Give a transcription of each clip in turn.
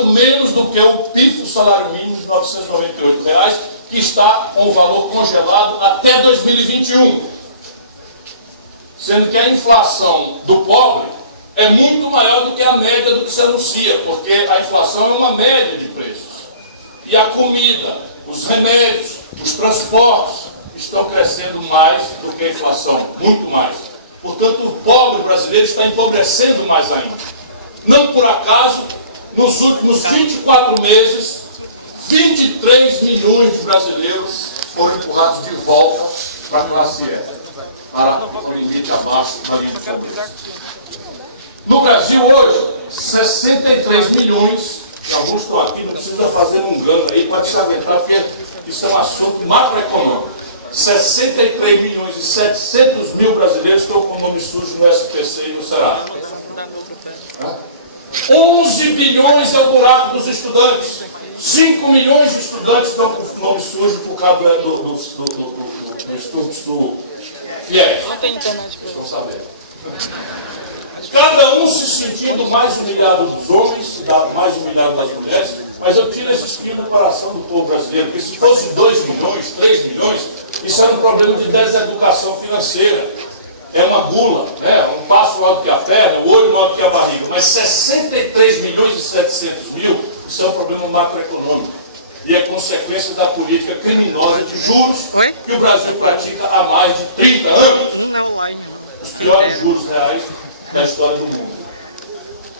ganhando menos do que o pífio salário mínimo de R$ 998, que está com o valor congelado até 2021. Sendo que a inflação do pobre é muito maior do que a média do que se anuncia, porque a inflação é uma média de preços. E a comida, os remédios, os transportes estão crescendo mais do que a inflação, muito mais. Portanto, o pobre brasileiro está empobrecendo mais ainda. Não por acaso, nos últimos 24 meses, 23 milhões de brasileiros foram empurrados de volta para a classe E, para o limite abaixo da linha de pobreza. No Brasil, hoje, 63 milhões, e alguns estão aqui, não precisa fazer um engano aí, pode se aventar, porque isso é um assunto macroeconômico. 63 milhões e 700 mil brasileiros estão com o nome sujo no SPC e no Serasa. 11 bilhões é o buraco dos estudantes. 5 milhões de estudantes estão com o nome sujo por causa do FIES. Não tem internet para vocês saberem. Cada um se sentindo mais humilhado dos homens, mais humilhado das mulheres, mas eu tiro esse espinho no coração do povo brasileiro, porque se fosse 2 milhões, 3 milhões, isso era um problema de deseducação financeira. É uma gula, né? Um passo maior do que a perna, o olho maior do que a barriga. Mas 63 milhões e 700 mil, isso é um problema macroeconômico. E é consequência da política criminosa de juros que o Brasil pratica há mais de 30 anos. Os piores juros reais da história do mundo.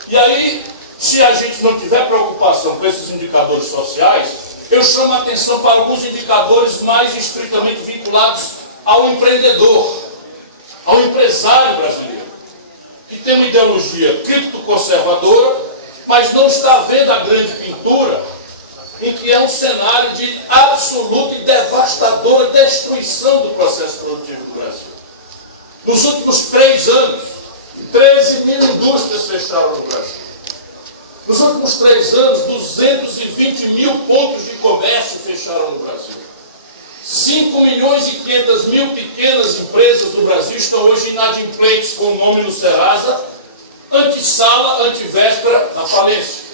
E aí, se a gente não tiver preocupação com esses indicadores sociais, eu chamo a atenção para alguns indicadores mais estritamente vinculados ao empreendedor, ao empresário brasileiro, que tem uma ideologia criptoconservadora, mas não está vendo a grande pintura, em que é um cenário de absoluta e devastadora destruição do processo produtivo do Brasil. Nos últimos 3 anos, 13 mil indústrias fecharam no Brasil. Nos últimos 3 anos, 220 mil pontos de comércio fecharam no Brasil. 5 milhões e 500 mil pequenas empresas do Brasil estão hoje inadimplentes com o nome no Serasa, antessala, antivéspera da falência.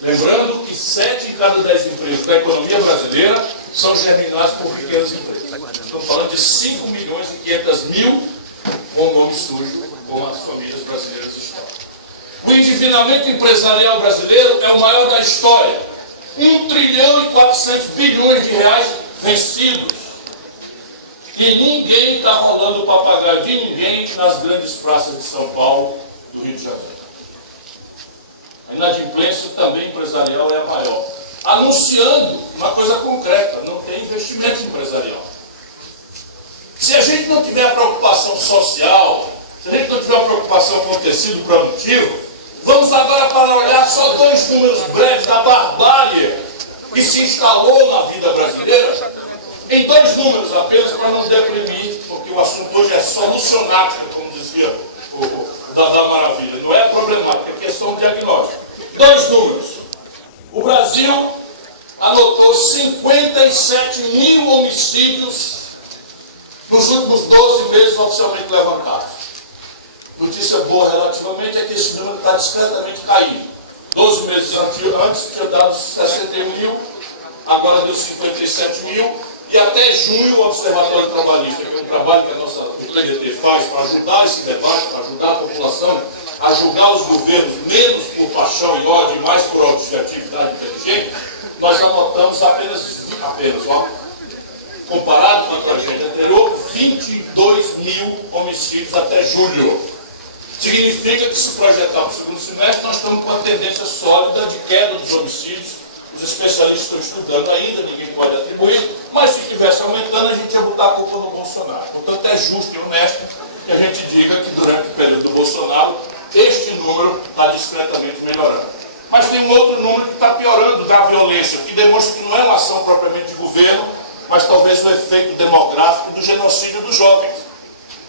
Lembrando que 7 em cada 10 empregos da economia brasileira são germinados por pequenas empresas. Estamos falando de 5 milhões e 500 mil com o nome sujo, como as famílias brasileiras estão. O endividamento empresarial brasileiro é o maior da história. 1 trilhão e 400 bilhões de reais vencidos. E ninguém está rolando o papagaio de ninguém nas grandes praças de São Paulo e do Rio de Janeiro. A inadimplência também empresarial é a maior. Anunciando uma coisa concreta, não tem investimento empresarial. Se a gente não tiver a preocupação social, se a gente não tiver a preocupação com o tecido produtivo, vamos agora para olhar só 2 números breves da barbárie que se instalou na vida brasileira, em 2 números apenas, para não deprimir, porque o assunto hoje é solucionático, como dizia o Dada Maravilha. Não é problemática, é questão diagnóstica. 2 números. O Brasil anotou 57 mil homicídios nos últimos 12 meses oficialmente levantados. Notícia boa relativamente é que esse número está discretamente caindo. 12 meses antes tinha dado 61 mil, agora deu 57 mil, e até junho o Observatório Trabalhista, que é um trabalho que a nossa PDT faz para ajudar esse debate, para ajudar a população a julgar os governos menos por paixão e ódio e mais por objetividade inteligente, nós anotamos apenas comparado com a tragédia anterior, 22 mil homicídios até julho. Significa que, se projetar para o segundo semestre, nós estamos com uma tendência sólida de queda dos homicídios. Os especialistas estão estudando ainda, ninguém pode atribuir, mas se estivesse aumentando, a gente ia botar a culpa no Bolsonaro. Portanto, é justo e honesto que a gente diga que durante o período do Bolsonaro, este número está discretamente melhorando. Mas tem um outro número que está piorando da violência, que demonstra que não é uma ação propriamente de governo, mas talvez o efeito demográfico do genocídio dos jovens.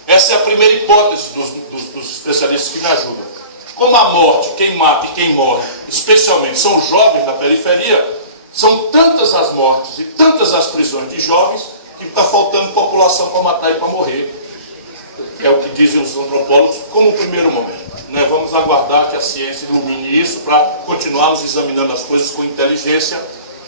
Essa é a primeira hipótese dos especialistas que me ajudam. Como a morte, quem mata e quem morre, especialmente são jovens na periferia, são tantas as mortes e tantas as prisões de jovens que está faltando população para matar e para morrer. é o que dizem os antropólogos, como o primeiro momento. Né? Vamos aguardar que a ciência ilumine isso para continuarmos examinando as coisas com inteligência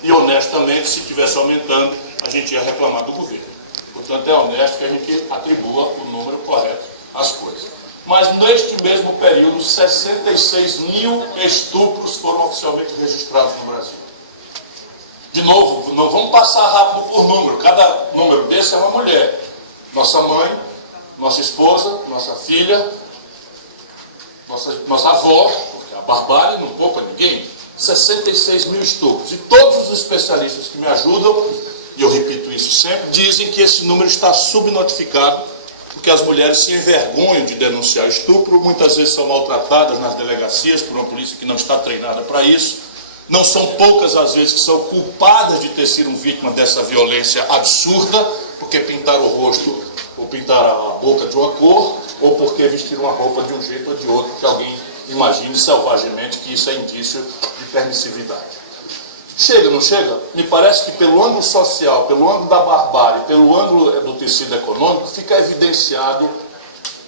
e honestamente. Se estivesse aumentando, a gente ia reclamar do governo. Portanto, é honesto que a gente atribua o número correto às coisas. Mas neste mesmo período, 66 mil estupros foram oficialmente registrados no Brasil. De novo, não vamos passar rápido por número. Cada número desse é uma mulher. Nossa mãe, nossa esposa, nossa filha, nossa avó, porque a barbárie não poupa ninguém. 66 mil estupros. E todos os especialistas que me ajudam, e eu repito isso sempre, dizem que esse número está subnotificado, porque as mulheres se envergonham de denunciar estupro, muitas vezes são maltratadas nas delegacias por uma polícia que não está treinada para isso. Não são poucas as vezes que são culpadas de ter sido vítima dessa violência absurda, porque pintaram o rosto ou pintaram a boca de uma cor, ou porque vestiram uma roupa de um jeito ou de outro, que alguém imagine selvagemente que isso é indício de permissividade. Chega, não chega? Me parece que pelo ângulo social, pelo ângulo da barbárie, pelo ângulo do tecido econômico, fica evidenciado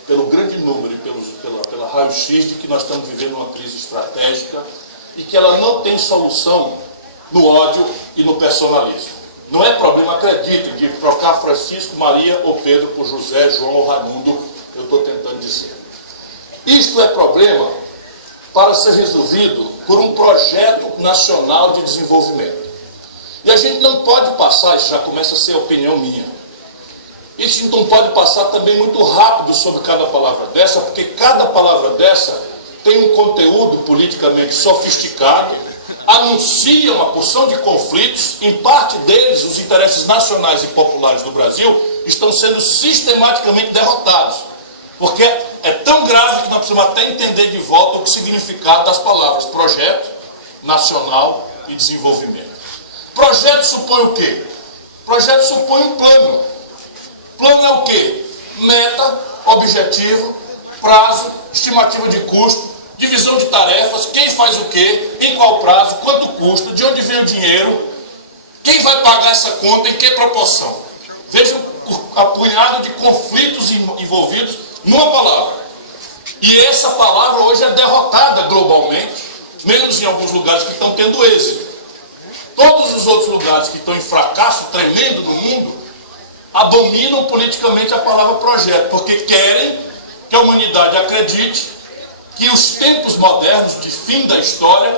pelo grande número e pela raio-x de que nós estamos vivendo uma crise estratégica e que ela não tem solução no ódio e no personalismo. Não é problema, acreditem, de trocar Francisco, Maria ou Pedro por José, João ou Raimundo, eu estou tentando dizer. Isto é problema para ser resolvido por um projeto nacional de desenvolvimento. E a gente não pode passar, isso já começa a ser opinião minha, e a gente não pode passar também muito rápido sobre cada palavra dessa, porque cada palavra dessa tem um conteúdo politicamente sofisticado, anuncia uma porção de conflitos, em parte deles, os interesses nacionais e populares do Brasil estão sendo sistematicamente derrotados. Porque é tão grave que nós precisamos até entender de volta o significado das palavras projeto, nacional e desenvolvimento. Projeto supõe o quê? Projeto supõe um plano. Plano é o quê? Meta, objetivo, prazo, estimativa de custo, divisão de tarefas, quem faz o quê, em qual prazo, quanto custa, de onde vem o dinheiro, quem vai pagar essa conta, em que proporção. Vejam o apunhado de conflitos envolvidos numa palavra. E essa palavra hoje é derrotada globalmente, menos em alguns lugares que estão tendo êxito. Todos os outros lugares que estão em fracasso tremendo no mundo abominam politicamente a palavra projeto, porque querem que a humanidade acredite que os tempos modernos de fim da história,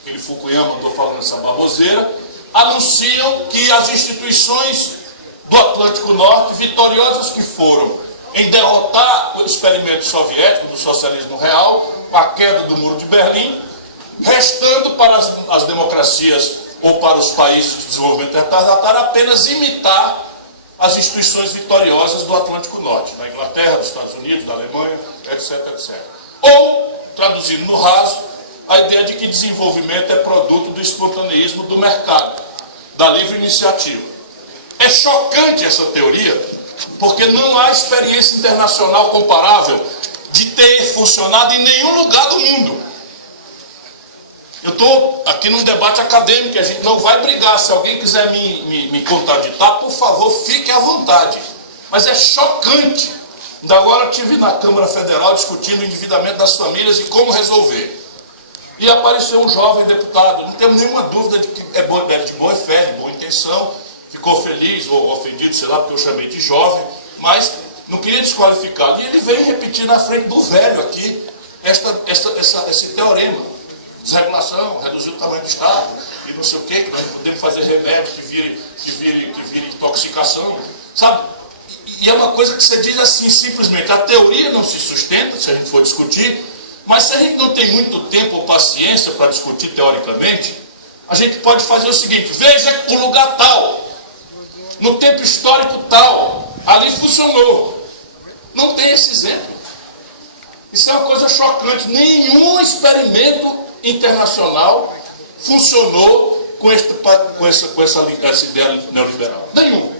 aquele Fukuyama, não estou falando essa baboseira, anunciam que as instituições do Atlântico Norte, vitoriosas que foram em derrotar o experimento soviético do socialismo real, com a queda do Muro de Berlim, restando para as democracias ou para os países de desenvolvimento retardatário apenas imitar as instituições vitoriosas do Atlântico Norte, da Inglaterra, dos Estados Unidos, da Alemanha, etc, etc. Ou, traduzindo no raso, a ideia de que desenvolvimento é produto do espontaneísmo do mercado, da livre iniciativa. É chocante essa teoria, porque não há experiência internacional comparável de ter funcionado em nenhum lugar do mundo. Eu estou aqui num debate acadêmico, a gente não vai brigar. Se alguém quiser me contraditar, por favor, fique à vontade. Mas é chocante. Ainda agora eu estive na Câmara Federal discutindo o endividamento das famílias e como resolver. E apareceu um jovem deputado, não temos nenhuma dúvida de que era de boa fé, de boa intenção, ficou feliz ou ofendido, sei lá, porque eu chamei de jovem, mas não queria desqualificá-lo. E ele veio repetir na frente do velho aqui esse teorema. Desregulação, reduzir o tamanho do Estado, e não sei o quê, que nós podemos fazer remédio que vire intoxicação, sabe? E é uma coisa que você diz assim, simplesmente, a teoria não se sustenta, se a gente for discutir, mas se a gente não tem muito tempo ou paciência para discutir teoricamente, a gente pode fazer o seguinte: veja o lugar tal, no tempo histórico tal, ali funcionou. Não tem esse exemplo. Isso é uma coisa chocante. Nenhum experimento internacional funcionou com essa ideia neoliberal. Nenhum.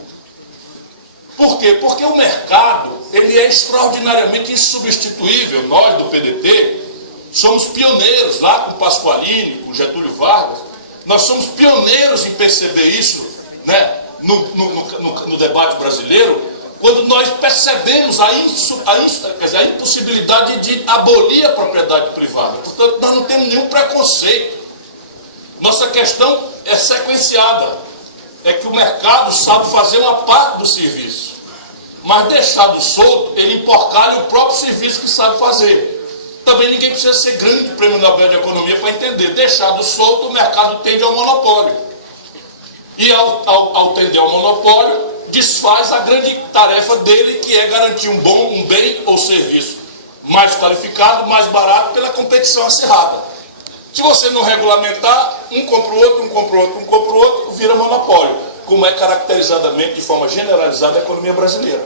Por quê? Porque o mercado ele é extraordinariamente insubstituível. Nós, do PDT, somos pioneiros, lá com Pasqualini, com Getúlio Vargas, nós somos pioneiros em perceber isso, né, no debate brasileiro, quando nós percebemos a impossibilidade de abolir a propriedade privada. Portanto, nós não temos nenhum preconceito. Nossa questão é sequenciada. É que o mercado sabe fazer uma parte do serviço, mas deixado solto, ele emporcalha o próprio serviço que sabe fazer. Também ninguém precisa ser grande prêmio Nobel de Economia para entender. Deixado solto, o mercado tende ao monopólio. E ao tender ao monopólio, desfaz a grande tarefa dele, que é garantir um bem ou serviço mais qualificado, mais barato, pela competição acirrada. Se você não regulamentar, um compra o outro, um compra o outro, um compra o outro, vira monopólio, como é caracterizadamente, de forma generalizada, a economia brasileira.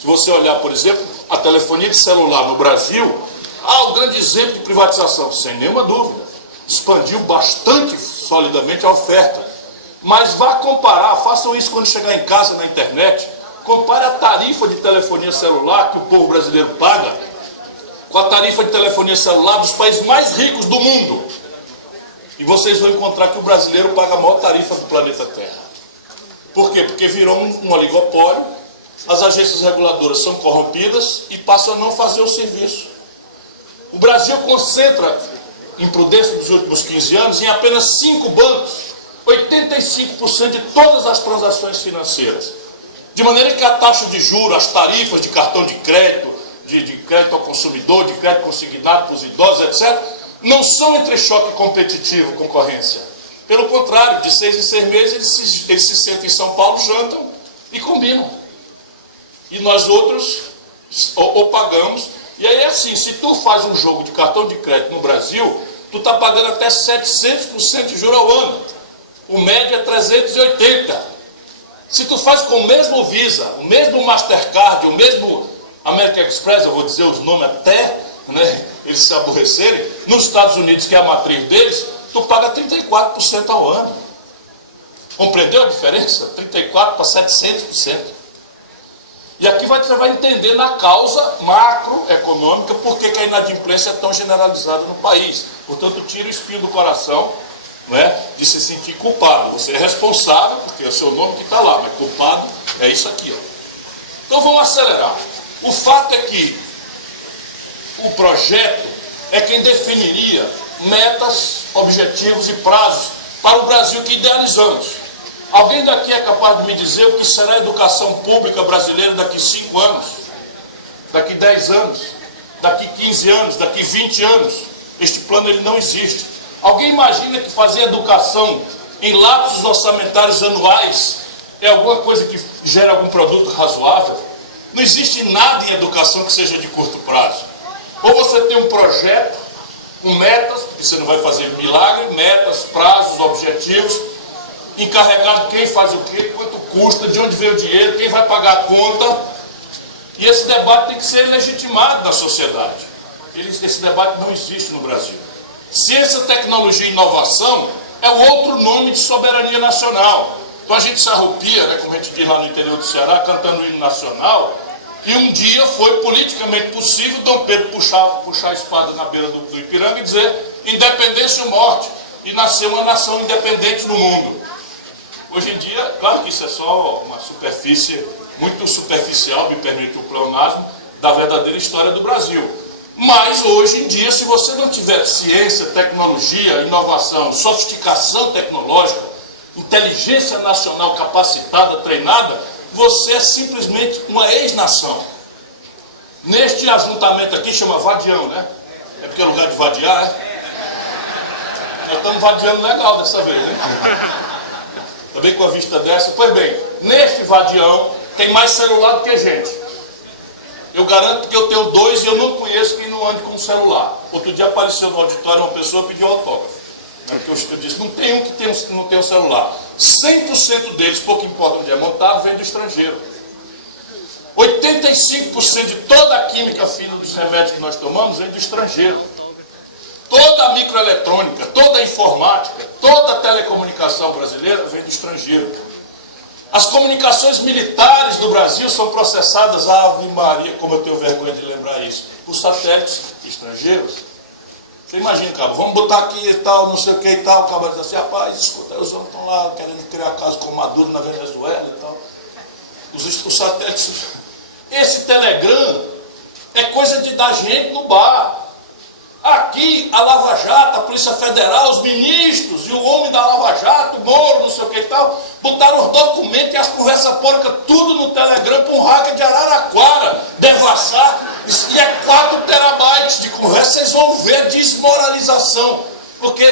Se você olhar, por exemplo, a telefonia de celular no Brasil, o grande exemplo de privatização, sem nenhuma dúvida. Expandiu bastante solidamente a oferta. Mas vá comparar, façam isso quando chegar em casa na internet, compare a tarifa de telefonia celular que o povo brasileiro paga com a tarifa de telefonia celular dos países mais ricos do mundo. E vocês vão encontrar que o brasileiro paga a maior tarifa do planeta Terra. Por quê? Porque virou um oligopólio, as agências reguladoras são corrompidas e passam a não fazer o serviço. O Brasil concentra, imprudência dos últimos 15 anos, em apenas 5 bancos, 85% de todas as transações financeiras. De maneira que a taxa de juros, as tarifas de cartão de crédito, de crédito ao consumidor, de crédito consignado para os idosos, etc., não são entre choque competitivo, concorrência. Pelo contrário, de 6 em 6 meses, eles se sentam em São Paulo, jantam e combinam. E nós outros ou pagamos. E aí é assim, se tu faz um jogo de cartão de crédito no Brasil, tu está pagando até 700% de juros ao ano. O médio é 380%. Se tu faz com o mesmo Visa, o mesmo Mastercard, o mesmo American Express, eu vou dizer os nomes até eles se aborrecerem, nos Estados Unidos, que é a matriz deles, tu paga 34% ao ano. Compreendeu a diferença? 34% para 700%. E aqui você vai entender na causa macroeconômica por que a inadimplência é tão generalizada no país. Portanto, tira o espinho do coração, de se sentir culpado. Você é responsável, porque é o seu nome que está lá, mas culpado é isso aqui. Então vamos acelerar. O fato é que o projeto é quem definiria metas, objetivos e prazos para o Brasil que idealizamos. Alguém daqui é capaz de me dizer o que será a educação pública brasileira daqui 5 anos, daqui 10 anos, daqui 15 anos, daqui 20 anos? Este plano ele não existe. Alguém imagina que fazer educação em lapsos orçamentários anuais é alguma coisa que gera algum produto razoável? Não existe nada em educação que seja de curto prazo. Ou você tem um projeto com metas, porque você não vai fazer milagre, metas, prazos, objetivos, encarregado quem faz o quê, quanto custa, de onde veio o dinheiro, quem vai pagar a conta. E esse debate tem que ser legitimado na sociedade. Esse debate não existe no Brasil. Ciência, tecnologia e inovação é o outro nome de soberania nacional. Então a gente se arrupia, como a gente diz lá no interior do Ceará, cantando o hino nacional, e um dia foi politicamente possível Dom Pedro puxar a espada na beira do Ipiranga e dizer independência ou morte, e nascer uma nação independente no mundo. Hoje em dia, claro que isso é só uma superfície, muito superficial, me permite o pleonasmo, da verdadeira história do Brasil. Mas hoje em dia, se você não tiver ciência, tecnologia, inovação, sofisticação tecnológica, inteligência nacional capacitada, treinada, você é simplesmente uma ex-nação. Neste ajuntamento aqui, chama vadião, né? É porque é lugar de vadiar, Nós estamos vadiando legal dessa vez, né? Também com a vista dessa. Pois bem, neste vadião tem mais celular do que gente. Eu garanto que eu tenho 2 e eu não conheço quem não ande com um celular. Outro dia apareceu no auditório uma pessoa e pediu autógrafo. Porque eu disse, não tem um que não tem um celular. 100% deles, pouco importa onde é montado, vem do estrangeiro. 85% de toda a química fina dos remédios que nós tomamos vem do estrangeiro. Toda a microeletrônica, toda a informática, toda a telecomunicação brasileira vem do estrangeiro. As comunicações militares do Brasil são processadas, Ave Maria, como eu tenho vergonha de lembrar isso, por satélites estrangeiros. Você imagina, cara, vamos botar aqui e tal, não sei o que e tal, o cara diz assim, rapaz, escuta, os homens estão lá querendo criar caso com Maduro na Venezuela e tal. os satélites. Esse Telegram é coisa de dar gente no bar. Aqui, a Lava Jato, a Polícia Federal, os ministros e o homem da Lava Jato, Moro, não sei o que e tal, botaram os documentos e as conversas porcas tudo no Telegram para um hacker de Araraquara devassar. E é 4 terabytes de conversa. Vocês vão ver a desmoralização. Porque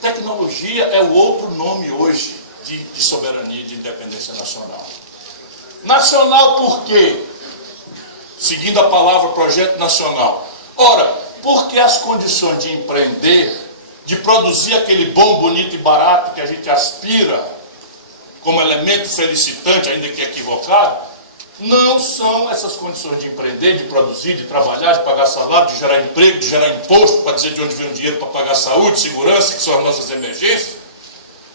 tecnologia é o outro nome hoje de soberania e de independência nacional. Nacional por quê? Seguindo a palavra projeto nacional. Ora, porque as condições de empreender, de produzir aquele bom, bonito e barato que a gente aspira como elemento felicitante, ainda que equivocado, não são essas condições de empreender, de produzir, de trabalhar, de pagar salário, de gerar emprego, de gerar imposto, para dizer de onde vem o dinheiro para pagar saúde, segurança, que são as nossas emergências.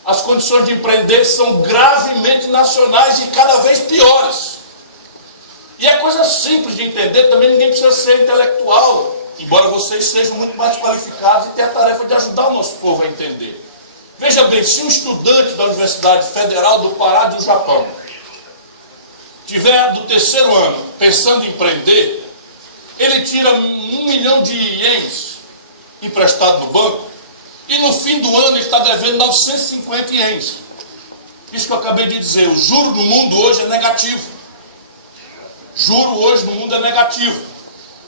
As condições de empreender são gravemente nacionais e cada vez piores. E é coisa simples de entender, também ninguém precisa ser intelectual, embora vocês sejam muito mais qualificados e tenham a tarefa de ajudar o nosso povo a entender. Veja bem, se um estudante da Universidade Federal do Pará do Japão tiver do 3º ano pensando em empreender, ele tira 1 milhão de ienes emprestado no banco e no fim do ano ele está devendo 950 ienes. Isso que eu acabei de dizer, o juro no mundo hoje é negativo. Juro hoje no mundo é negativo.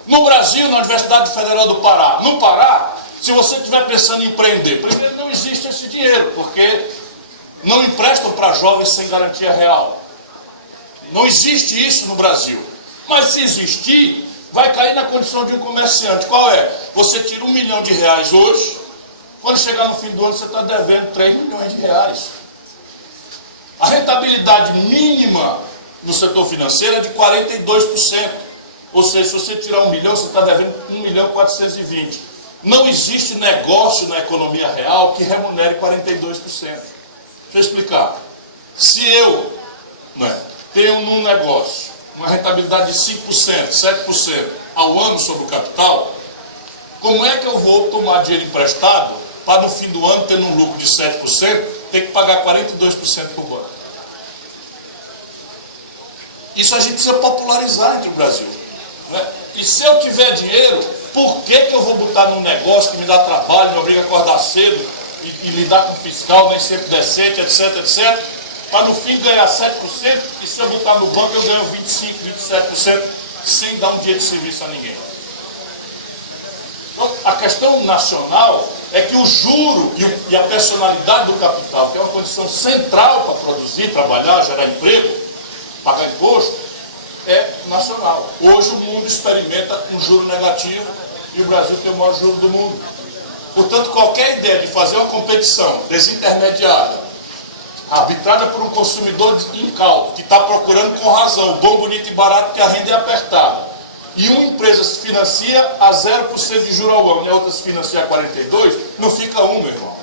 No Brasil, na Universidade Federal do Pará, no Pará, se você estiver pensando em empreender, primeiro não existe esse dinheiro, porque não emprestam para jovens sem garantia real. Não existe isso no Brasil. Mas se existir, vai cair na condição de um comerciante. Qual é? Você tira R$1 milhão hoje, quando chegar no fim do ano você está devendo R$3 milhões. A rentabilidade mínima no setor financeiro é de 42%. Ou seja, se você tirar 1 milhão, você está devendo 1.420.000. Não existe negócio na economia real que remunere 42%. Deixa eu explicar. Se eu tenho num negócio uma rentabilidade de 5%, 7% ao ano sobre o capital, como é que eu vou tomar dinheiro emprestado para no fim do ano, tendo um lucro de 7%, ter que pagar 42% para o banco? Isso a gente precisa popularizar entre o Brasil. E se eu tiver dinheiro, por que eu vou botar num negócio que me dá trabalho, me obriga a acordar cedo e lidar com fiscal nem sempre decente, etc, etc, para no fim ganhar 7%, e se eu botar no banco eu ganho 25%, 27%, sem dar um dia de serviço a ninguém. Então, a questão nacional é que o juro e a personalidade do capital, que é uma condição central para produzir, trabalhar, gerar emprego, pagar imposto, é nacional. Hoje o mundo experimenta um juro negativo e o Brasil tem o maior juro do mundo. Portanto, qualquer ideia de fazer uma competição desintermediada, arbitrada por um consumidor incauto, que está procurando com razão o bom, bonito e barato, que a renda é apertada, e uma empresa se financia a 0% de juro ao ano e a outra se financia a 42%, não fica um, meu irmão.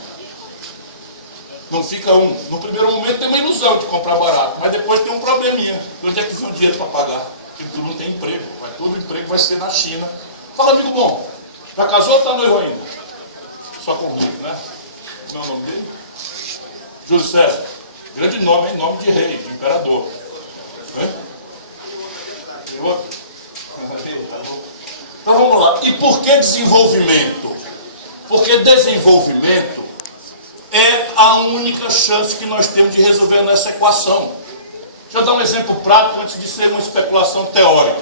Não fica um. No primeiro momento tem uma ilusão de comprar barato, mas depois tem um probleminha. De onde é que vem o dinheiro para pagar? Porque tu não tem emprego. Todo o emprego vai ser na China. Fala, amigo bom. Já casou ou está noivo ainda? Só convive, né? Não é o nome dele? Júlio César. Grande nome, hein? Nome de rei, de imperador. E outro? Então vamos lá. E por que desenvolvimento? Porque desenvolvimento é a única chance que nós temos de resolver nessa equação. Deixa eu dar um exemplo prático antes de ser uma especulação teórica.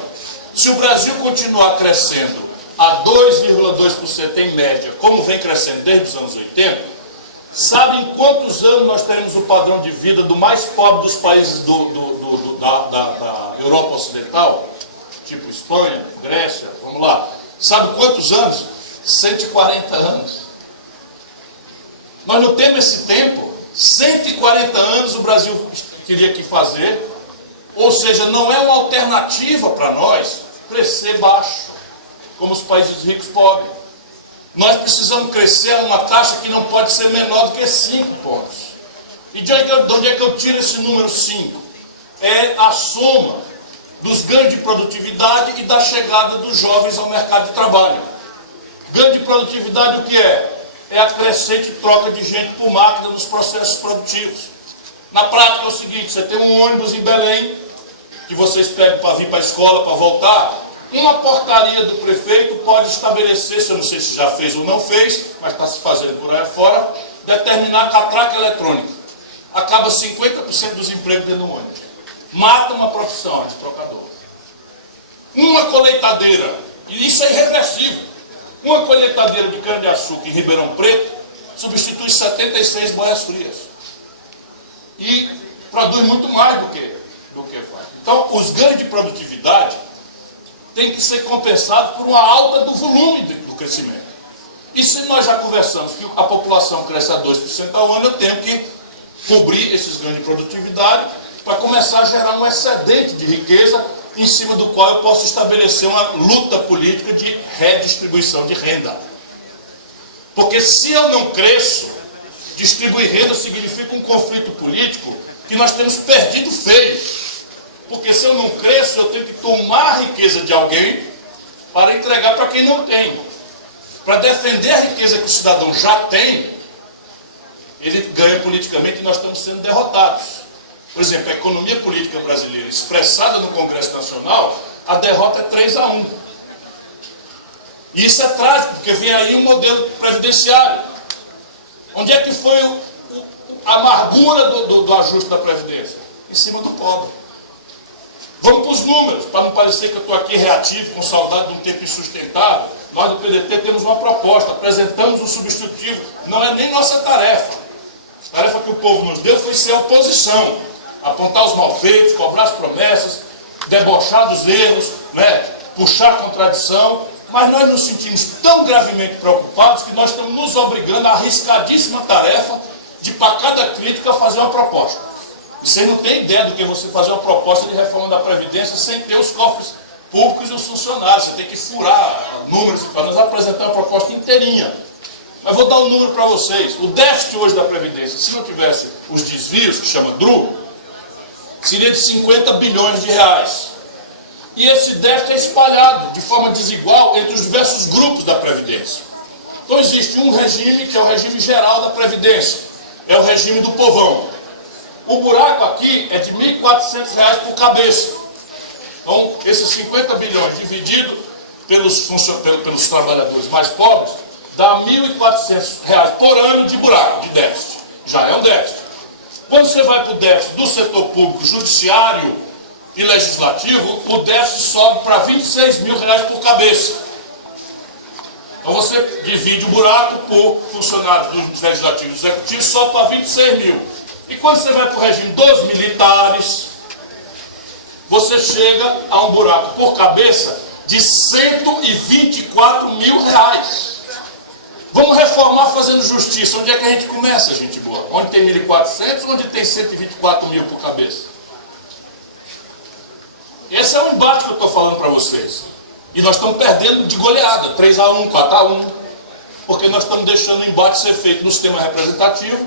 Se o Brasil continuar crescendo a 2,2% em média, como vem crescendo desde os anos 80, sabe em quantos anos nós teremos o padrão de vida do mais pobre dos países da Europa Ocidental? Tipo Espanha, Grécia, vamos lá. Sabe quantos anos? 140 anos. Nós não temos esse tempo. 140 anos o Brasil teria que fazer. Ou seja, não é uma alternativa para nós crescer baixo, como os países ricos pobres. Nós precisamos crescer a uma taxa que não pode ser menor do que 5 pontos. E de onde é que eu tiro esse número 5? É a soma dos ganhos de produtividade e da chegada dos jovens ao mercado de trabalho. Ganho de produtividade o que é? É a crescente troca de gente por máquina nos processos produtivos. Na prática é o seguinte, você tem um ônibus em Belém, que vocês pegam para vir para a escola, para voltar, uma portaria do prefeito pode estabelecer, se eu não sei se já fez ou não fez, mas está se fazendo por aí fora, determinar a catraca eletrônica. Acaba 50% dos empregos dentro do ônibus. Mata uma profissão de trocador. Uma colheitadeira, e isso é irreversível, uma colheitadeira de cana-de-açúcar em Ribeirão Preto substitui 76 boias frias. E produz muito mais do que faz. Então, os ganhos de produtividade têm que ser compensados por uma alta do volume do crescimento. E se nós já conversamos que a população cresce a 2% ao ano, eu tenho que cobrir esses ganhos de produtividade para começar a gerar um excedente de riqueza em cima do qual eu posso estabelecer uma luta política de redistribuição de renda. Porque se eu não cresço, distribuir renda significa um conflito político que nós temos perdido feio. Porque se eu não cresço, eu tenho que tomar a riqueza de alguém para entregar para quem não tem. Para defender a riqueza que o cidadão já tem, ele ganha politicamente e nós estamos sendo derrotados. Por exemplo, a economia política brasileira, expressada no Congresso Nacional, a derrota é 3-1. E isso é trágico, porque vem aí um modelo previdenciário. Onde é que foi a amargura do ajuste da Previdência? Em cima do pobre. Vamos para os números, para não parecer que eu estou aqui reativo, com saudade de um tempo insustentável. Nós do PDT temos uma proposta, apresentamos um substitutivo. Não é nem nossa tarefa. A tarefa que o povo nos deu foi ser oposição. Apontar os malfeitos, cobrar as promessas, debochar dos erros, né? Puxar a contradição. Mas nós nos sentimos tão gravemente preocupados que nós estamos nos obrigando à arriscadíssima tarefa de, para cada crítica, fazer uma proposta. E vocês não têm ideia do que você fazer uma proposta de reforma da Previdência sem ter os cofres públicos e os funcionários. Você tem que furar números e para nós apresentar uma proposta inteirinha. Mas vou dar um número para vocês. O déficit hoje da Previdência, se não tivesse os desvios, que chama DRU, seria de 50 bilhões de reais. E esse déficit é espalhado de forma desigual entre os diversos grupos da Previdência. Então existe um regime que é o regime geral da Previdência. É o regime do povão. O buraco aqui é de R$ 1.400 por cabeça. Então, esses 50 bilhões dividido pelos trabalhadores mais pobres, dá R$ 1.400 por ano de buraco, de déficit. Já é um déficit. Quando você vai para o déficit do setor público, judiciário e legislativo, o déficit sobe para R$ 26 mil por cabeça. Então você divide o buraco por funcionários dos legislativos e executivos, sobe para 26 mil. E quando você vai para o regime dos militares, você chega a um buraco por cabeça de R$ 124 mil. Vamos reformar fazendo justiça. Onde é que a gente começa, gente boa? Onde tem 1.400 ou onde tem 124 mil por cabeça? Esse é o embate que eu estou falando para vocês. E nós estamos perdendo de goleada, 3-1, 4-1, porque nós estamos deixando o embate ser feito no sistema representativo,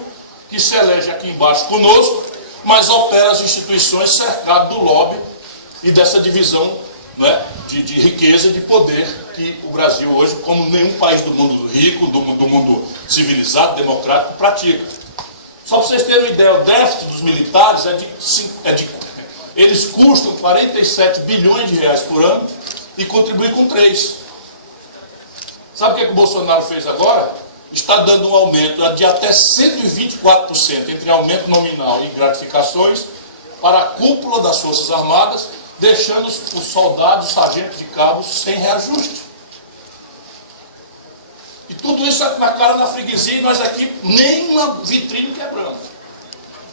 que se elege aqui embaixo conosco, mas opera as instituições cercado do lobby e dessa divisão, né, de riqueza e de poder que o Brasil hoje, como nenhum país do mundo rico, do mundo civilizado, democrático, pratica. Só para vocês terem uma ideia, o déficit dos militares eles custam 47 bilhões de reais por ano e contribuem com 3. Sabe o que o Bolsonaro fez agora? Está dando um aumento de até 124% entre aumento nominal e gratificações para a cúpula das Forças Armadas, deixando os soldados, os sargentos de cabos sem reajuste. E tudo isso na cara da freguesia e nós aqui nem uma vitrine quebrando.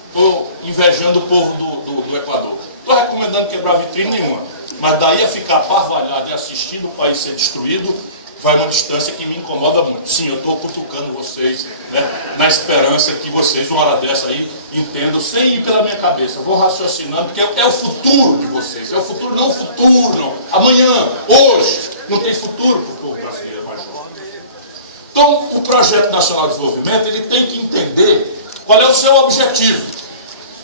Estou invejando o povo do Equador. Estou recomendando quebrar vitrine nenhuma. Mas daí a ficar parvalhado e assistindo o país ser destruído, vai uma distância que me incomoda muito. Sim, eu estou cutucando vocês, né, na esperança que vocês, uma hora dessa aí, entendam, sem ir pela minha cabeça. Vou raciocinando, porque é o futuro de vocês. É o futuro, não o futuro, não. Amanhã, hoje, não tem futuro para o povo brasileiro mais jovem. Então, o Projeto Nacional de Desenvolvimento, ele tem que entender qual é o seu objetivo.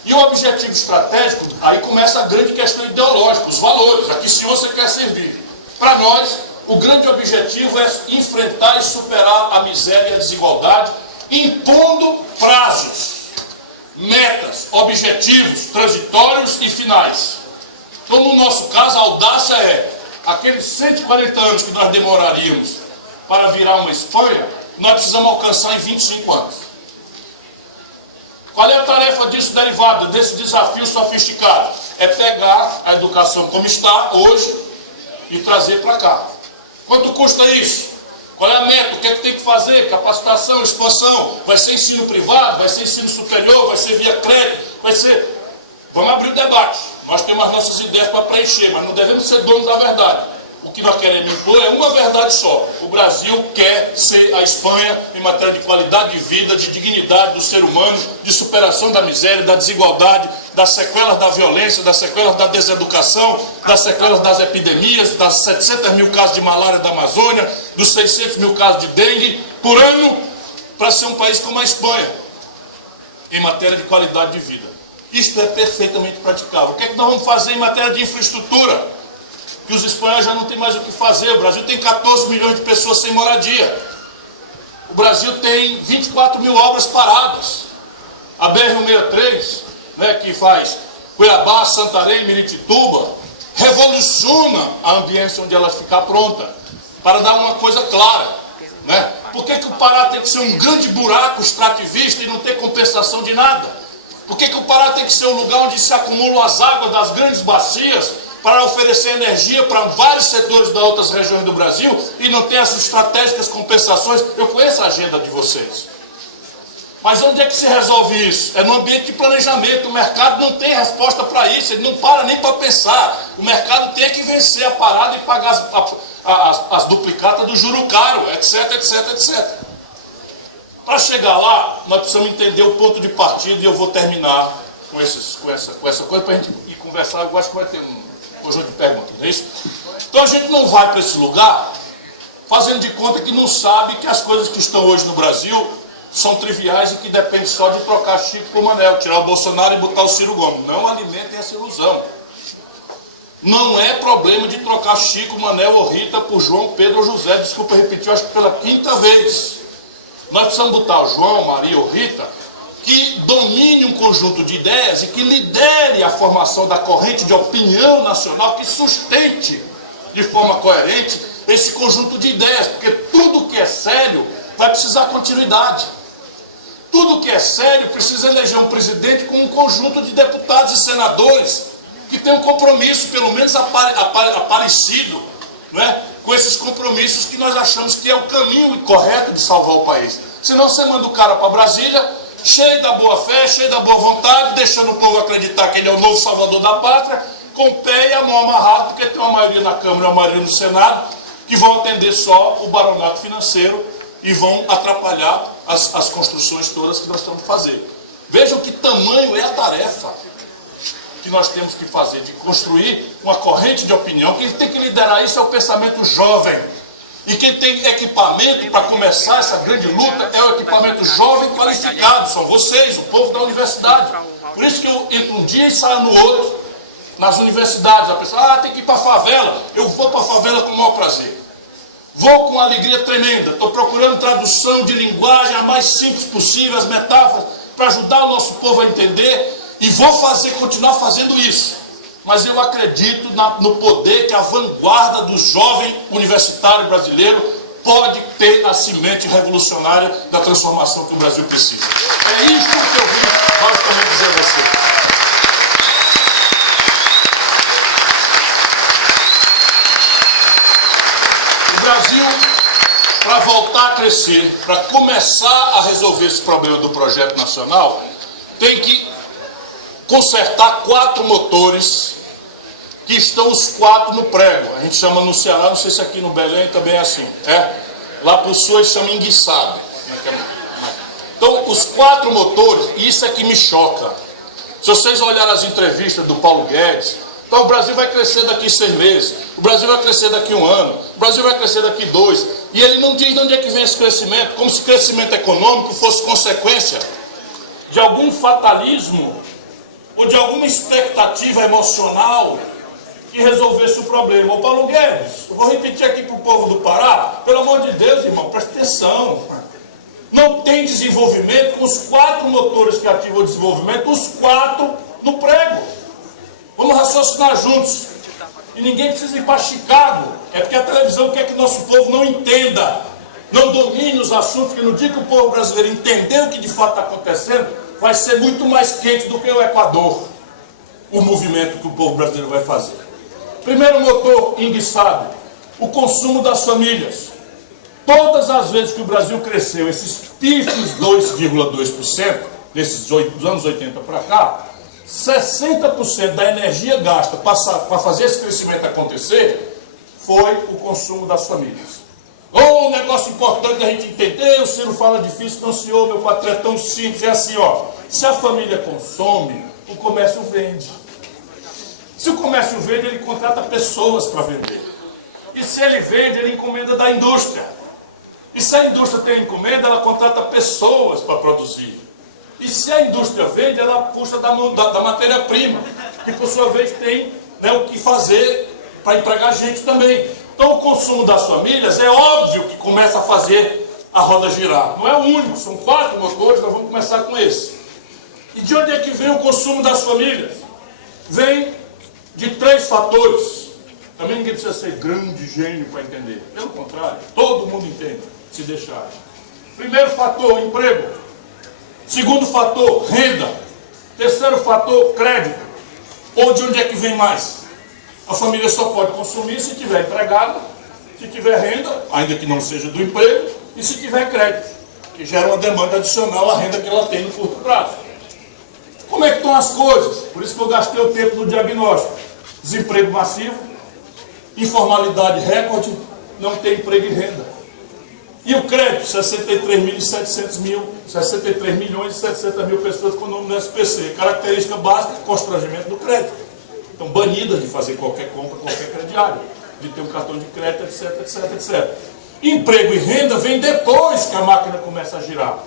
E o objetivo estratégico, aí começa a grande questão ideológica, os valores, a que senhor você quer servir. Para nós, o grande objetivo é enfrentar e superar a miséria e a desigualdade, impondo prazos, metas, objetivos transitórios e finais. Então, no nosso caso, a audácia é aqueles 140 anos que nós demoraríamos para virar uma Espanha, nós precisamos alcançar em 25 anos. Qual é a tarefa disso derivada, desse desafio sofisticado? É pegar a educação como está hoje e trazer para cá. Quanto custa isso? Qual é a meta? O que é que tem que fazer? Capacitação, expansão? Vai ser ensino privado? Vai ser ensino superior? Vai ser via crédito? Vai ser... Vamos abrir o debate. Nós temos as nossas ideias para preencher, mas não devemos ser donos da verdade. O que nós queremos impor é uma verdade só. O Brasil quer ser a Espanha em matéria de qualidade de vida, de dignidade do ser humano, de superação da miséria, da desigualdade, das sequelas da violência, das sequelas da deseducação, das sequelas das epidemias, das 700 mil casos de malária da Amazônia, dos 600 mil casos de dengue por ano, para ser um país como a Espanha, em matéria de qualidade de vida. Isto é perfeitamente praticável. O que é que nós vamos fazer em matéria de infraestrutura? Que os espanhóis já não têm mais o que fazer. O Brasil tem 14 milhões de pessoas sem moradia. O Brasil tem 24 mil obras paradas. A BR-163, né, que faz Cuiabá, Santarém, Miritituba, revoluciona a ambiência onde ela ficar pronta. Para dar uma coisa clara, né? Por que o Pará tem que ser um grande buraco extrativista e não ter compensação de nada? Por que o Pará tem que ser um lugar onde se acumulam as águas das grandes bacias para oferecer energia para vários setores das outras regiões do Brasil e não tem essas estratégicas compensações? Eu conheço a agenda de vocês. Mas onde é que se resolve isso? É no ambiente de planejamento. O mercado não tem resposta para isso, ele não para nem para pensar. O mercado tem que vencer a parada e pagar as duplicatas do juro caro, etc, etc, etc. Para chegar lá, nós precisamos entender o ponto de partida e eu vou terminar com essa coisa para a gente ir conversar. Eu acho que vai ter um conjunto de perguntas, não é isso? Então a gente não vai para esse lugar fazendo de conta que não sabe que as coisas que estão hoje no Brasil são triviais e que dependem só de trocar Chico por Manel, tirar o Bolsonaro e botar o Ciro Gomes. Não alimentem essa ilusão. Não é problema de trocar Chico, Manel ou Rita por João, Pedro ou José. Desculpa repetir, eu acho que pela 5ª vez. Nós precisamos botar o João, Maria ou Rita que domine um conjunto de ideias e que lidere a formação da corrente de opinião nacional, que sustente de forma coerente esse conjunto de ideias, porque tudo que é sério vai precisar continuidade. Tudo que é sério precisa eleger um presidente com um conjunto de deputados e senadores que tenham um compromisso, pelo menos aparecido, né, com esses compromissos que nós achamos que é o caminho correto de salvar o país. Senão você manda o cara para Brasília, cheio da boa fé, cheio da boa vontade, deixando o povo acreditar que ele é o novo salvador da pátria, com o pé e a mão amarrado, porque tem uma maioria na Câmara e uma maioria no Senado, que vão atender só o baronato financeiro e vão atrapalhar as construções todas que nós estamos fazendo. Vejam que tamanho é a tarefa que nós temos que fazer, de construir uma corrente de opinião. Quem tem que liderar isso é o pensamento jovem. E quem tem equipamento para começar essa grande luta é o equipamento jovem qualificado, são vocês, o povo da universidade. Por isso que eu entro um dia e saio no outro, nas universidades. A pessoa, tem que ir para a favela. Eu vou para a favela com o maior prazer. Vou com uma alegria tremenda. Estou procurando tradução de linguagem a mais simples possível, as metáforas, para ajudar o nosso povo a entender. E vou continuar fazendo isso. Mas eu acredito no poder que a vanguarda do jovem universitário brasileiro pode ter a semente revolucionária da transformação que o Brasil precisa. É isso que eu vim basicamente dizer a você. O Brasil, para voltar a crescer, para começar a resolver esse problema do projeto nacional, tem que consertar 4 motores que estão os 4 no prego. A gente chama no Ceará, não sei se aqui no Belém também é assim. Lá para o sul eles chamam enguiçado. Então, os 4 motores, isso é que me choca. Se vocês olharem as entrevistas do Paulo Guedes, então o Brasil vai crescer daqui 6 meses, o Brasil vai crescer daqui 1 ano, o Brasil vai crescer daqui 2. E ele não diz de onde é que vem esse crescimento, como se o crescimento econômico fosse consequência de algum fatalismo ou de alguma expectativa emocional que resolvesse o problema. Ô Paulo Guedes, eu vou repetir aqui para o povo do Pará, pelo amor de Deus, irmão, presta atenção. Não tem desenvolvimento com os 4 motores que ativam o desenvolvimento, os 4 no prego. Vamos raciocinar juntos. E ninguém precisa ir para Chicago. É porque a televisão quer que nosso povo não entenda, não domine os assuntos, que no dia que o povo brasileiro entender o que de fato está acontecendo, vai ser muito mais quente do que o Equador, o movimento que o povo brasileiro vai fazer. Primeiro motor enguiçado, o consumo das famílias. Todas as vezes que o Brasil cresceu, esses pífios 2,2%, desses anos 80 para cá, 60% da energia gasta para fazer esse crescimento acontecer foi o consumo das famílias. Um negócio importante da gente entender, o Ciro fala difícil, não senhor, meu patrão é tão simples, é assim, ó. Se a família consome, o comércio vende. Se o comércio vende, ele contrata pessoas para vender. E se ele vende, ele encomenda da indústria. E se a indústria tem encomenda, ela contrata pessoas para produzir. E se a indústria vende, ela puxa da matéria-prima, que por sua vez tem, né, o que fazer para empregar gente também. Então o consumo das famílias é óbvio que começa a fazer a roda girar. Não é o único, são 4 motores, nós vamos começar com esse. E de onde é que vem o consumo das famílias? Vem de 3 fatores. Também ninguém precisa ser grande gênio para entender. Pelo contrário, todo mundo entende, se deixar. Primeiro fator, emprego. Segundo fator, renda. Terceiro fator, crédito. Ou de onde é que vem mais? A família só pode consumir se tiver empregada, se tiver renda, ainda que não seja do emprego, e se tiver crédito, que gera uma demanda adicional à renda que ela tem no curto prazo. Como é que estão as coisas? Por isso que eu gastei o tempo no diagnóstico. Desemprego massivo, informalidade recorde, não tem emprego e renda. E o crédito, 63 milhões e 700 mil pessoas com o nome do SPC. Característica básica, constrangimento do crédito. Estão banidas de fazer qualquer compra, qualquer crediário, de ter um cartão de crédito, etc, etc, etc. Emprego e renda vem depois que a máquina começa a girar.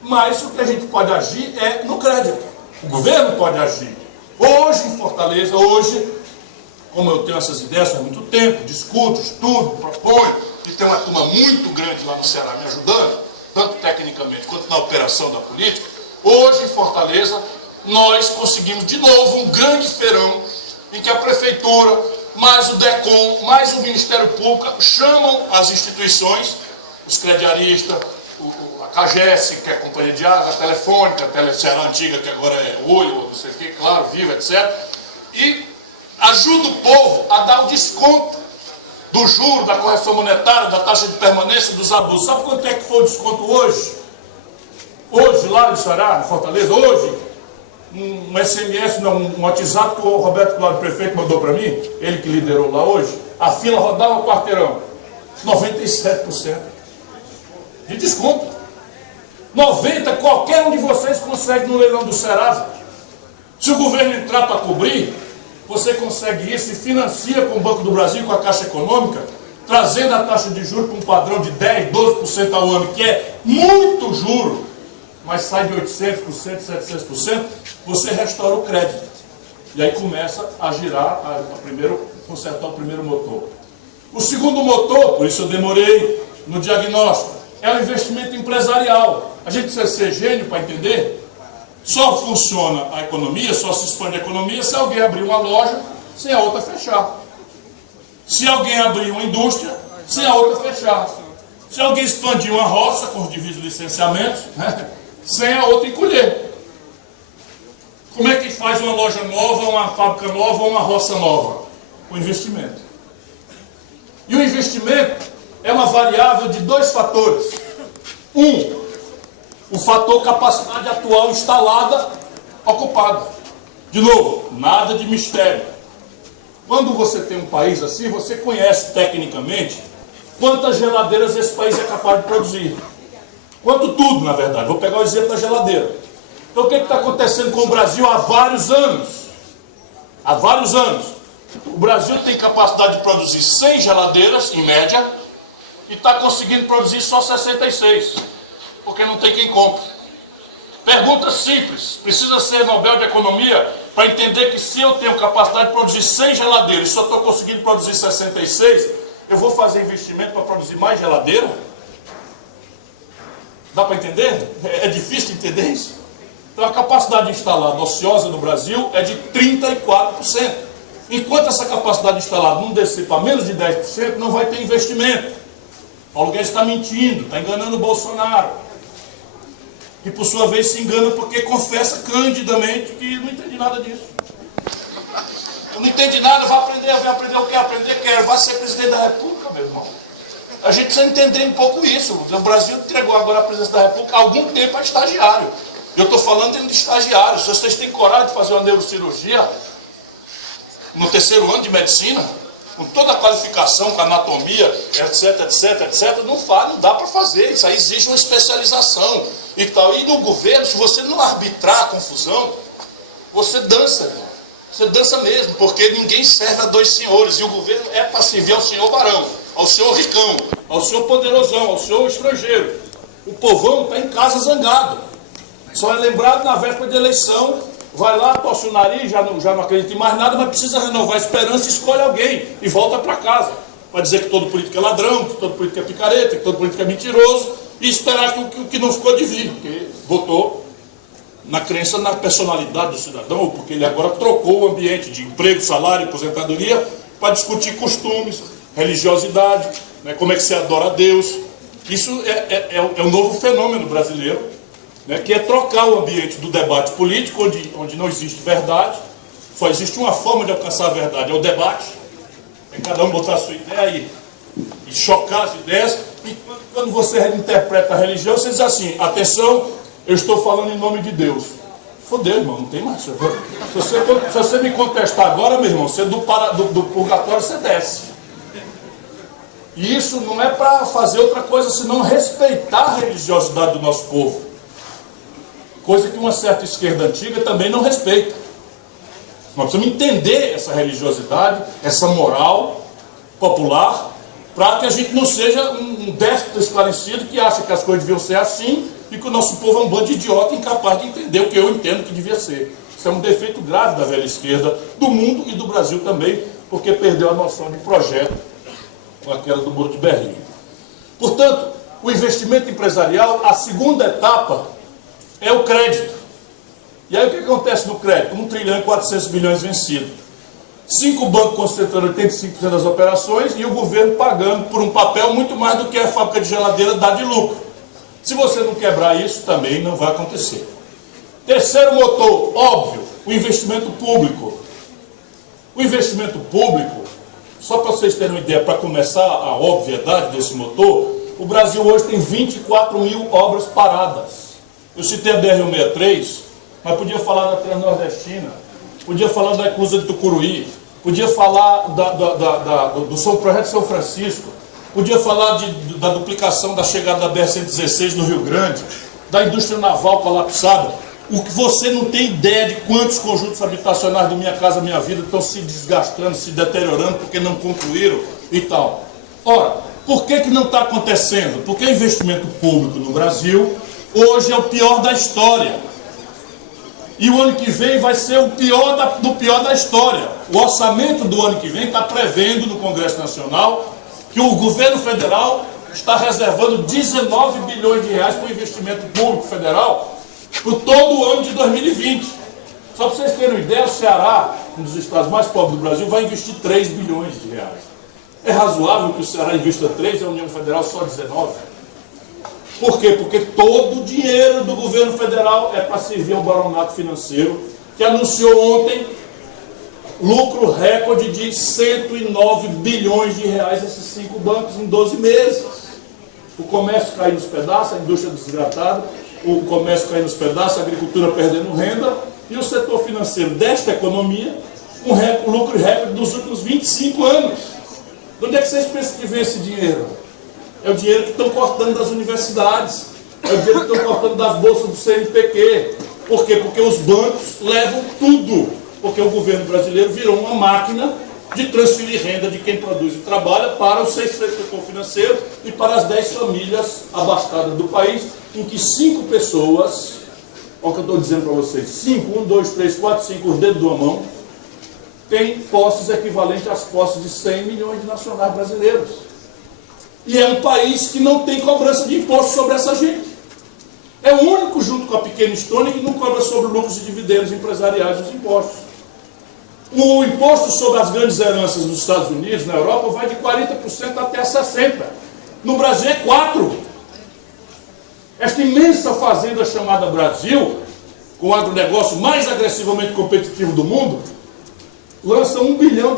Mas o que a gente pode agir é no crédito. O governo pode agir. Hoje, em Fortaleza, como eu tenho essas ideias há muito tempo, discuto, estudo, proponho, e tem uma turma muito grande lá no Ceará me ajudando, tanto tecnicamente quanto na operação da política, hoje em Fortaleza nós conseguimos de novo um grande feirão em que a Prefeitura, mais o DECOM, mais o Ministério Público chamam as instituições, os crediaristas, a CAGES, que é a Companhia de Água, a Telefônica, a Teleceará Antiga, que agora é Oi, não sei o que, Claro, Viva, etc. E ajuda o povo a dar o desconto do juro, da correção monetária, da taxa de permanência, dos abusos. Sabe quanto é que foi o desconto hoje? Hoje, lá no Ceará, em Fortaleza, hoje, um SMS, não, um WhatsApp que o Roberto Cláudio, prefeito, mandou para mim, ele que liderou lá hoje, a fila rodava o quarteirão. 97% de desconto. 90%, qualquer um de vocês consegue no leilão do Serasa. Se o governo entrar para cobrir, você consegue isso e financia com o Banco do Brasil, com a Caixa Econômica, trazendo a taxa de juros para um padrão de 10%, 12% ao ano, que é muito juro, mas sai de 800%, 700%, você restaura o crédito. E aí começa a girar, consertar o primeiro motor. O segundo motor, por isso eu demorei no diagnóstico, é o investimento empresarial. A gente precisa ser gênio para entender. Só funciona a economia, só se expande a economia se alguém abrir uma loja sem a outra fechar. Se alguém abrir uma indústria sem a outra fechar. Se alguém expandir uma roça com os devidos licenciamentos, né, sem a outra encolher. Como é que faz uma loja nova, uma fábrica nova ou uma roça nova? Com investimento. E o investimento é uma variável de 2 fatores. O fator capacidade atual instalada, ocupada. De novo, nada de mistério. Quando você tem um país assim, você conhece tecnicamente quantas geladeiras esse país é capaz de produzir. Quanto tudo, na verdade. Vou pegar o exemplo da geladeira. Então o que está acontecendo com o Brasil há vários anos? Há vários anos. O Brasil tem capacidade de produzir 100 geladeiras, em média, e está conseguindo produzir só 66. Porque não tem quem compre. Pergunta simples. Precisa ser Nobel de Economia para entender que se eu tenho capacidade de produzir 100 geladeiras e só estou conseguindo produzir 66, eu vou fazer investimento para produzir mais geladeira? Dá para entender? É difícil entender isso? Então a capacidade instalada ociosa no Brasil é de 34%. Enquanto essa capacidade instalada não descer para menos de 10%, não vai ter investimento. Paulo Guedes está mentindo, está enganando o Bolsonaro. E por sua vez se engana porque confessa candidamente que não entende nada disso. Eu não entendi nada, vai aprender o que aprender quer, vai ser presidente da República, meu irmão. A gente precisa entender um pouco isso. O Brasil entregou agora a presidência da República há algum tempo a estagiário. Eu estou falando de estagiário. Se vocês têm coragem de fazer uma neurocirurgia no terceiro ano de medicina, com toda a qualificação, com anatomia, etc, não dá para fazer. Isso aí exige uma especialização e tal. E no governo, se você não arbitrar a confusão, você dança, irmão. Você dança mesmo, porque ninguém serve a dois senhores. E o governo é para servir ao senhor barão, ao senhor ricão, ao senhor poderosão, ao senhor estrangeiro. O povão está em casa zangado. Só é lembrado na véspera de eleição, vai lá, torce o nariz, já não acredita em mais nada, mas precisa renovar a esperança, escolhe alguém e volta para casa. Para dizer que todo político é ladrão, que todo político é picareta, que todo político é mentiroso, e esperar que o que não ficou de vir, porque votou na crença na personalidade do cidadão, porque ele agora trocou o ambiente de emprego, salário, aposentadoria, para discutir costumes, religiosidade, né, como é que se adora a Deus. Isso é um novo fenômeno brasileiro, né, que é trocar o ambiente do debate político, onde não existe verdade, só existe uma forma de alcançar a verdade, é o debate, é cada um botar a sua ideia aí e chocar as ideias, e quando você interpreta a religião, você diz assim, atenção, eu estou falando em nome de Deus. Fodeu, irmão, não tem mais. Se você me contestar agora, meu irmão, você do purgatório você desce. E isso não é para fazer outra coisa senão respeitar a religiosidade do nosso povo. Coisa que uma certa esquerda antiga também não respeita. Nós precisamos entender essa religiosidade, essa moral popular, para que a gente não seja um déspota esclarecido que acha que as coisas deviam ser assim e que o nosso povo é um bando de idiota incapaz de entender o que eu entendo que devia ser. Isso é um defeito grave da velha esquerda, do mundo e do Brasil também, porque perdeu a noção de projeto com aquela do Muro de Berlim. Portanto, o investimento empresarial, a segunda etapa, é o crédito. E aí o que acontece no crédito? 1 trilhão e 400 bilhões vencido. 5 bancos concentrando 85% das operações e o governo pagando por um papel muito mais do que a fábrica de geladeira dá de lucro. Se você não quebrar isso, também não vai acontecer. Terceiro motor, óbvio, o investimento público. O investimento público, só para vocês terem uma ideia, para começar a obviedade desse motor, o Brasil hoje tem 24 mil obras paradas. Eu citei a BR-163, mas podia falar da Transnordestina, podia falar da Eclusa de Tucuruí, podia falar do projeto São Francisco, podia falar da duplicação da chegada da BR-116 no Rio Grande, da indústria naval colapsada. O que você não tem ideia de quantos conjuntos habitacionais do Minha Casa Minha Vida estão se desgastando, se deteriorando, porque não concluíram e tal. Ora, por que não está acontecendo? Porque o investimento público no Brasil hoje é o pior da história. E o ano que vem vai ser o pior do pior da história. O orçamento do ano que vem está prevendo no Congresso Nacional que o governo federal está reservando 19 bilhões de reais para o investimento público federal por todo o ano de 2020. Só para vocês terem uma ideia, o Ceará, um dos estados mais pobres do Brasil, vai investir 3 bilhões de reais. É razoável que o Ceará invista 3 e a União Federal só 19? Por quê? Porque todo o dinheiro do governo federal é para servir ao baronato financeiro, que anunciou ontem lucro recorde de 109 bilhões de reais, esses 5 bancos em 12 meses. O comércio caindo nos pedaços, a indústria desidratada, o comércio caindo nos pedaços, a agricultura perdendo renda, e o setor financeiro desta economia, um lucro recorde dos últimos 25 anos. De onde é que vocês pensam que vem esse dinheiro? É o dinheiro que estão cortando das universidades, é o dinheiro que estão cortando das bolsas do CNPq. Por quê? Porque os bancos levam tudo. Porque o governo brasileiro virou uma máquina de transferir renda de quem produz e trabalha para o setor financeiro e para as 10 famílias abastadas do país, em que 5 pessoas, olha o que eu estou dizendo para vocês, 5, 1, 2, 3, 4, 5, os dedos de uma mão, têm posses equivalentes às posses de 100 milhões de nacionais brasileiros. E é um país que não tem cobrança de imposto sobre essa gente. É o único, junto com a Pequena Estônia, que não cobra sobre lucros e dividendos empresariais os impostos. O imposto sobre as grandes heranças nos Estados Unidos, na Europa, vai de 40% até 60%. No Brasil é 4%. Esta imensa fazenda chamada Brasil, com o agronegócio mais agressivamente competitivo do mundo, lança R$1 bilhão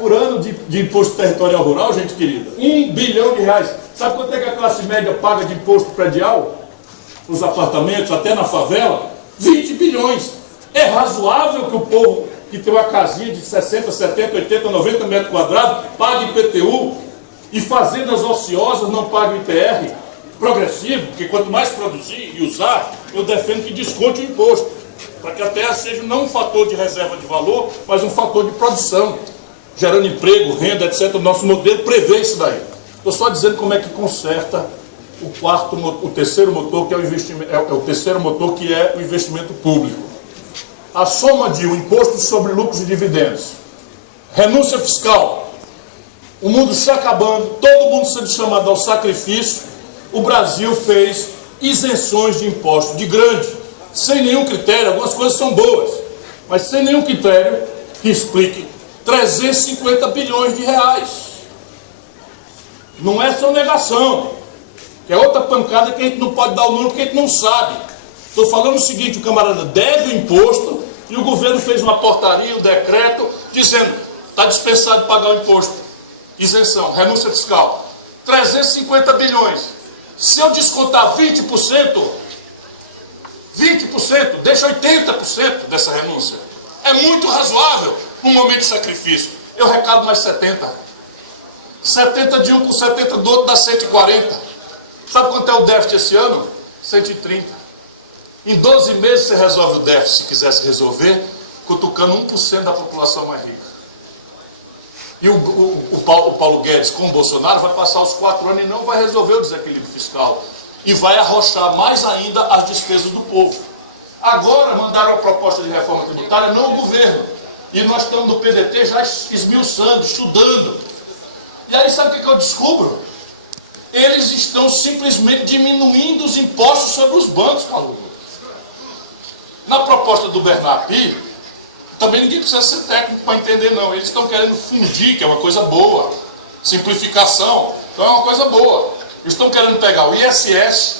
por ano de imposto territorial rural, gente querida. R$1 bilhão. Sabe quanto é que a classe média paga de imposto predial? Os apartamentos, até na favela? 20 bilhões. É razoável que o povo que tem uma casinha de 60, 70, 80, 90 metros quadrados pague IPTU e fazendas ociosas não paguem IPR progressivo, porque quanto mais produzir e usar, eu defendo que desconte o imposto, para que a terra seja não um fator de reserva de valor, mas um fator de produção, gerando emprego, renda, etc. O nosso modelo prevê isso daí. Estou só dizendo como é que conserta o terceiro motor, que é o investimento, o terceiro motor, que é o investimento público. A soma de um imposto sobre lucros e dividendos, renúncia fiscal, o mundo se acabando, todo mundo sendo chamado ao sacrifício, o Brasil fez isenções de impostos de grande, sem nenhum critério. Algumas coisas são boas, mas sem nenhum critério que explique 350 bilhões de reais. Não é sonegação, que é outra pancada que a gente não pode dar o nome porque a gente não sabe. Estou falando o seguinte: o camarada deve o imposto e o governo fez uma portaria, um decreto, dizendo está dispensado de pagar o imposto. Isenção, renúncia fiscal. 350 bilhões. Se eu descontar 20%, deixa 80% dessa renúncia. É muito razoável num momento de sacrifício. Eu recado mais 70. 70 de um com 70 do outro dá 140. Sabe quanto é o déficit esse ano? 130. Em 12 meses você resolve o déficit, se quisesse resolver, cutucando 1% da população mais rica. E o Paulo Guedes com o Bolsonaro vai passar os 4 anos e não vai resolver o desequilíbrio fiscal. E vai arrochar mais ainda as despesas do povo. Agora mandaram a proposta de reforma tributária, não o governo. E nós estamos no PDT já esmiuçando, estudando. E aí sabe o que eu descubro? Eles estão simplesmente diminuindo os impostos sobre os bancos, Calu. Na proposta do Bernard Pi, também ninguém precisa ser técnico para entender, não. Eles estão querendo fundir, que é uma coisa boa. Simplificação, então é uma coisa boa. Eles estão querendo pegar o ISS,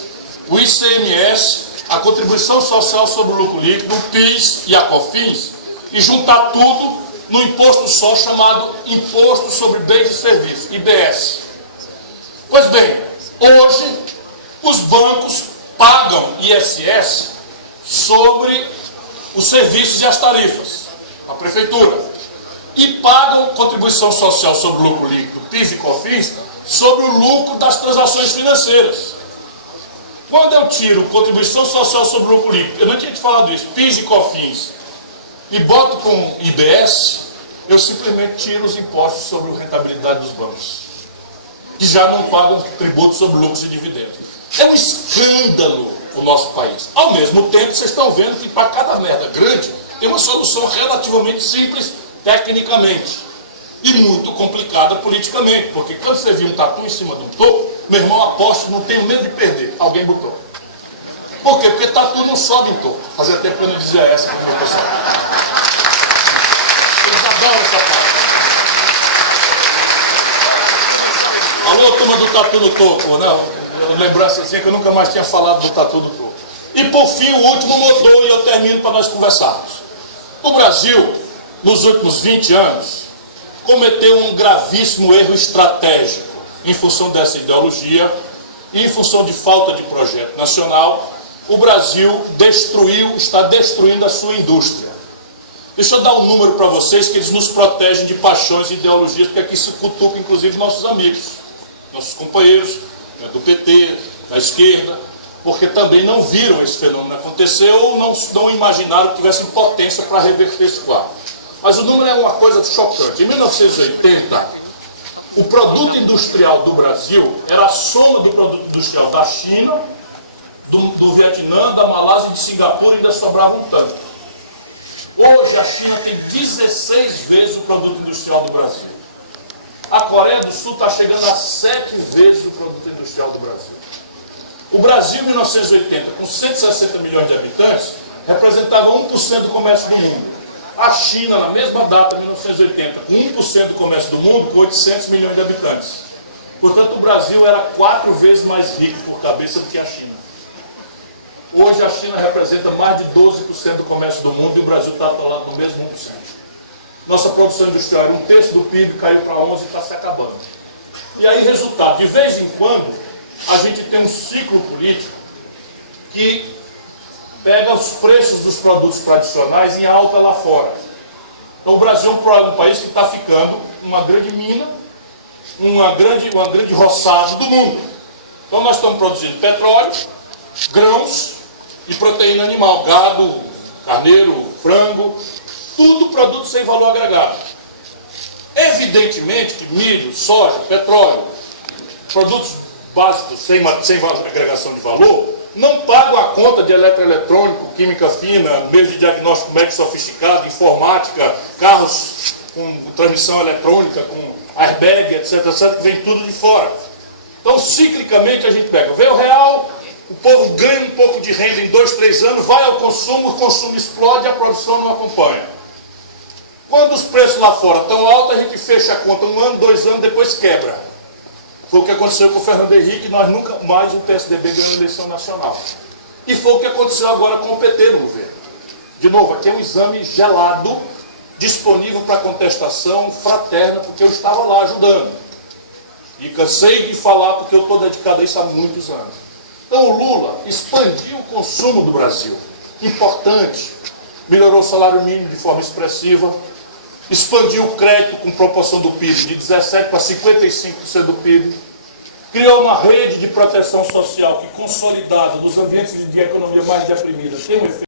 o ICMS, a contribuição social sobre o lucro líquido, o PIS e a COFINS, e juntar tudo no imposto só chamado Imposto sobre Bens e Serviços, IBS. Pois bem, hoje os bancos pagam ISS sobre os serviços e as tarifas, a prefeitura, e pagam contribuição social sobre o lucro líquido, PIS e COFINS, sobre o lucro das transações financeiras. Quando eu tiro contribuição social sobre o lucro líquido, eu não tinha te falado isso, PIS e COFINS, e boto com IBS, eu simplesmente tiro os impostos sobre a rentabilidade dos bancos, que já não pagam tributo sobre lucros e dividendos. É um escândalo o nosso país. Ao mesmo tempo, vocês estão vendo que para cada merda grande tem uma solução relativamente simples tecnicamente e muito complicada politicamente, porque quando você viu um tatu em cima de um topo, meu irmão, aposto, não tenho medo de perder. Alguém botou. Por quê? Porque tatu não sobe em topo. Fazia tempo que eu não dizia essa para o meu pessoal. Eles adoram essa parte. Alô, turma do tatu no topo, não? Lembrançazinha que eu nunca mais tinha falado do tatu do topo. E por fim, o último motor, e eu termino para nós conversarmos. O Brasil, nos últimos 20 anos, cometeu um gravíssimo erro estratégico em função dessa ideologia e em função de falta de projeto nacional. O Brasil está destruindo a sua indústria. Deixa eu dar um número para vocês, que eles nos protegem de paixões e ideologias, porque aqui se cutuca inclusive nossos amigos, nossos companheiros, né, do PT, da esquerda, porque também não viram esse fenômeno acontecer ou não imaginaram que tivessem potência para reverter esse quadro. Mas o número é uma coisa chocante. Em 1980, o produto industrial do Brasil era a soma do produto industrial da China, do Vietnã, da Malásia e de Singapura, e ainda sobrava um tanto. Hoje a China tem 16 vezes o produto industrial do Brasil. A Coreia do Sul está chegando a 7 vezes o produto industrial do Brasil. O Brasil, em 1980, com 160 milhões de habitantes, representava 1% do comércio do mundo. A China, na mesma data, 1980, com 1% do comércio do mundo, com 800 milhões de habitantes. Portanto, o Brasil era 4 vezes mais rico por cabeça do que a China. Hoje, a China representa mais de 12% do comércio do mundo e o Brasil está atolado no mesmo 1%. Nossa produção industrial era 1/3 do PIB, caiu para 11% e está se acabando. E aí, resultado, de vez em quando, a gente tem um ciclo político que pega os preços dos produtos tradicionais em alta lá fora. Então o Brasil é um país que está ficando uma grande mina, uma grande roçado do mundo. Então nós estamos produzindo petróleo, grãos e proteína animal, gado, carneiro, frango, tudo produto sem valor agregado. Evidentemente que milho, soja, petróleo, produtos básicos sem agregação de valor, não pagam a conta de eletroeletrônico, química fina, meio de diagnóstico médico sofisticado, informática, carros com transmissão eletrônica, com airbag, etc, etc, que vem tudo de fora. Então, ciclicamente, a gente pega, vem o real, o povo ganha um pouco de renda em 2, 3 anos, vai ao consumo, o consumo explode e a produção não acompanha. Quando os preços lá fora estão altos, a gente fecha a conta 1 ano, 2 anos, depois quebra. Foi o que aconteceu com o Fernando Henrique, nós nunca mais o PSDB ganhou a eleição nacional. E foi o que aconteceu agora com o PT no governo. De novo, aqui é um exame gelado, disponível para contestação fraterna, porque eu estava lá ajudando. E cansei de falar porque eu estou dedicado a isso há muitos anos. Então o Lula expandiu o consumo do Brasil. Importante. Melhorou o salário mínimo de forma expressiva. Expandiu o crédito com proporção do PIB de 17% para 55% do PIB. Criou uma rede de proteção social que, consolidada nos ambientes de economia mais deprimida, tem um efeito